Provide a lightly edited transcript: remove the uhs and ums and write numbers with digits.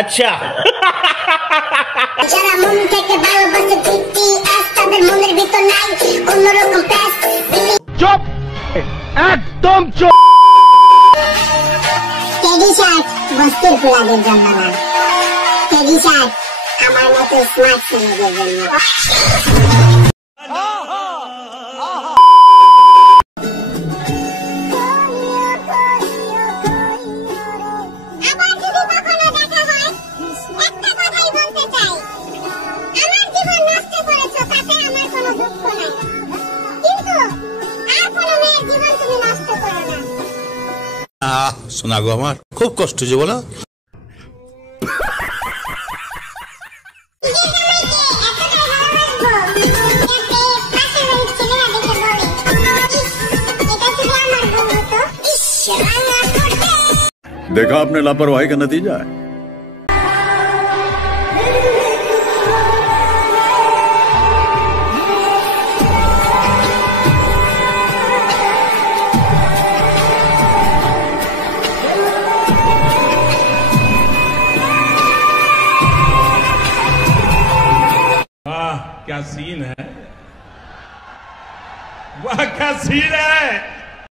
अच्छा যারা মন থেকে ভালোবাসে BTS তাদের মনের ভিতর নাই অন্যরকম প্যাস। চুপ, একদম চুপ। টেডি শার্ট বস্তির ফুলাদের জন্য না, টেডি শার্ট আমার মতো স্মার্ট ছেলেদের জন্য। শোনা গো, আমার খুব কষ্ট যে বলো। देखा आपने लापरवाही का नतीजा है। वाह क्या सीन है, वाह क्या सीन है।